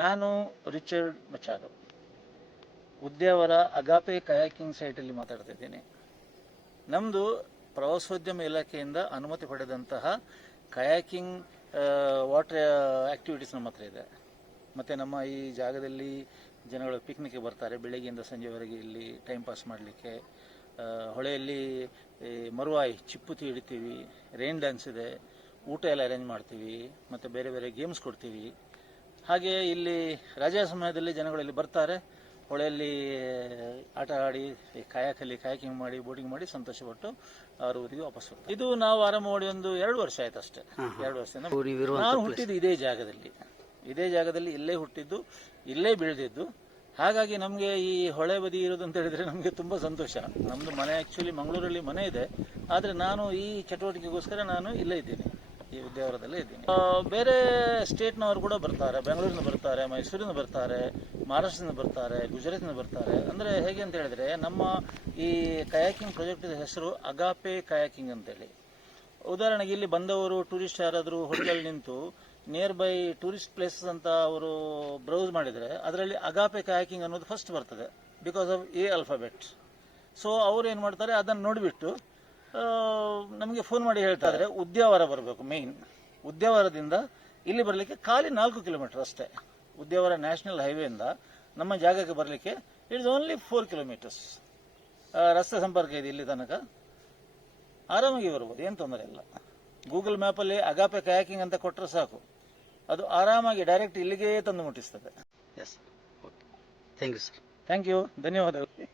ನಾನು Richard ಮಚಾಡೋ, Udyavara ಅಗಾಪೆ kayaking ಸೈಟಲ್ಲಿ ಮಾತಾಡ್ತಿದ್ದೀನಿ. ನಮ್ಮದು ಪ್ರವಾಸೋದ್ಯಮ ಇಲಾಖೆಯಿಂದ ಅನುಮತಿ ಪಡೆದಂತಹ ಕಯಾಕಿಂಗ್ ವಾಟರ್ ಆ್ಯಕ್ಟಿವಿಟೀಸ್ ನಮ್ಮ ಹತ್ರ ಇದೆ. ಮತ್ತು ನಮ್ಮ ಈ ಜಾಗದಲ್ಲಿ ಜನಗಳು ಪಿಕ್ನಿಕ್ಗೆ ಬರ್ತಾರೆ, ಬೆಳಗ್ಗೆಯಿಂದ ಸಂಜೆವರೆಗೆ ಇಲ್ಲಿ ಟೈಮ್ ಪಾಸ್ ಮಾಡಲಿಕ್ಕೆ. ಹೊಳೆಯಲ್ಲಿ ಮರುವಾಯಿ ಚಿಪ್ಪುತಿ ಹಿಡಿತೀವಿ, ರೈನ್ ಡ್ಯಾನ್ಸ್ ಇದೆ, ಊಟ ಎಲ್ಲ ಅರೇಂಜ್ ಮಾಡ್ತೀವಿ, ಮತ್ತು ಬೇರೆ ಬೇರೆ ಗೇಮ್ಸ್ ಕೊಡ್ತೀವಿ. ಹಾಗೆ ಇಲ್ಲಿ ರಜಾ ಸಮಯದಲ್ಲಿ ಜನಗಳು ಇಲ್ಲಿ ಬರ್ತಾರೆ, ಹೊಳೆಯಲ್ಲಿ ಆಟ ಆಡಿ ಕಯಾಕಿಂಗ್ ಮಾಡಿ ಬೋಟಿಂಗ್ ಮಾಡಿ ಸಂತೋಷಪಟ್ಟು ಅವ್ರ ಊರಿಗೆ ವಾಪಸ್ ಹೋಗ್ತಾರೆ. ಇದು ನಾವು ಆರಂಭ ಮಾಡಿ ಒಂದು 2 ವರ್ಷ ಆಯ್ತು ಅಷ್ಟೇ. 2 ವರ್ಷದಿಂದ ನಾನು ಹುಟ್ಟಿದ್ದು ಇದೇ ಜಾಗದಲ್ಲಿ ಇಲ್ಲೇ ಹುಟ್ಟಿದ್ದು, ಇಲ್ಲೇ ಬೆಳೆದಿದ್ದು. ಹಾಗಾಗಿ ನಮಗೆ ಈ ಹೊಳೆ ಬದಿ ಇರೋದು ಅಂತ ಹೇಳಿದ್ರೆ ನಮಗೆ ತುಂಬಾ ಸಂತೋಷ. ನಮ್ದು ಮನೆ ಆಕ್ಚುಲಿ ಮಂಗಳೂರಲ್ಲಿ ಮನೆ ಇದೆ, ಆದ್ರೆ ನಾನು ಈ ಚಟುವಟಿಕೆಗೋಸ್ಕರ ನಾನು ಇಲ್ಲೇ ಇದ್ದೀನಿ, ಈ ಉದ್ಯಾವರದಲ್ಲೇ ಇದ್ದೀನಿ. ಬೇರೆ ಸ್ಟೇಟ್ನವರು ಕೂಡ ಬರ್ತಾರೆ, ಬೆಂಗಳೂರಿನ ಬರ್ತಾರೆ, ಮೈಸೂರಿನ ಬರ್ತಾರೆ, ಮಹಾರಾಷ್ಟ್ರದಿಂದ ಬರ್ತಾರೆ, ಗುಜರಾತ್ನಿಂದ ಬರ್ತಾರೆ. ಅಂದ್ರೆ ಹೇಗೆ ಅಂತ ಹೇಳಿದ್ರೆ ನಮ್ಮ ಈ ಕಯಾಕಿಂಗ್ ಪ್ರಾಜೆಕ್ಟ್ ಹೆಸರು ಅಗಾಪೆ ಕಯಾಕಿಂಗ್ ಅಂತೇಳಿ. ಉದಾಹರಣೆಗೆ ಇಲ್ಲಿ ಬಂದವರು ಟೂರಿಸ್ಟ್ ಯಾರಾದರೂ ಹೋಟೆಲ್ ನಿಂತು ನಿಯರ್ ಬೈ ಟೂರಿಸ್ಟ್ ಪ್ಲೇಸಸ್ ಅಂತ ಅವರು ಬ್ರೌಸ್ ಮಾಡಿದರೆ ಅದರಲ್ಲಿ ಅಗಾಪೆ ಕಯಾಕಿಂಗ್ ಅನ್ನೋದು ಫಸ್ಟ್ ಬರ್ತದೆ, because of A alphabet. So ಅವ್ರು ಏನು ಮಾಡ್ತಾರೆ, ಅದನ್ನು ನೋಡಿಬಿಟ್ಟು ನಮಗೆ ಫೋನ್ ಮಾಡಿ ಹೇಳ್ತಾ ಇದ್ದಾರೆ ಉದ್ಯಾವರ ಬರಬೇಕು. ಮೇನ್ ಉದ್ಯಾವರದಿಂದ ಇಲ್ಲಿ ಬರಲಿಕ್ಕೆ ಖಾಲಿ 4 ಕಿಲೋಮೀಟರ್ ಅಷ್ಟೇ. ಉದ್ಯಾವರ ನ್ಯಾಷನಲ್ ಹೈವೇಯಿಂದ ನಮ್ಮ ಜಾಗಕ್ಕೆ ಬರಲಿಕ್ಕೆ ಇಟ್ಸ್ ಓನ್ಲಿ 4 ಕಿಲೋಮೀಟರ್ಸ್. ರಸ್ತೆ ಸಂಪರ್ಕ ಇದೆ ಇಲ್ಲಿ ತನಕ, ಆರಾಮಾಗಿ ಬರ್ಬೋದು, ಏನು ತೊಂದರೆ ಇಲ್ಲ. ಗೂಗಲ್ ಮ್ಯಾಪಲ್ಲಿ ಅಗಾಪೆ ಕಯಾಕಿಂಗ್ ಅಂತ ಕೊಟ್ಟರೆ ಸಾಕು, ಅದು ಆರಾಮಾಗಿ ಡೈರೆಕ್ಟ್ ಇಲ್ಲಿಗೆ ತಂದು ಮುಟ್ಟಿಸ್ತದೆ. Yes, thank you sir. Thank you, ಧನ್ಯವಾದಗಳು.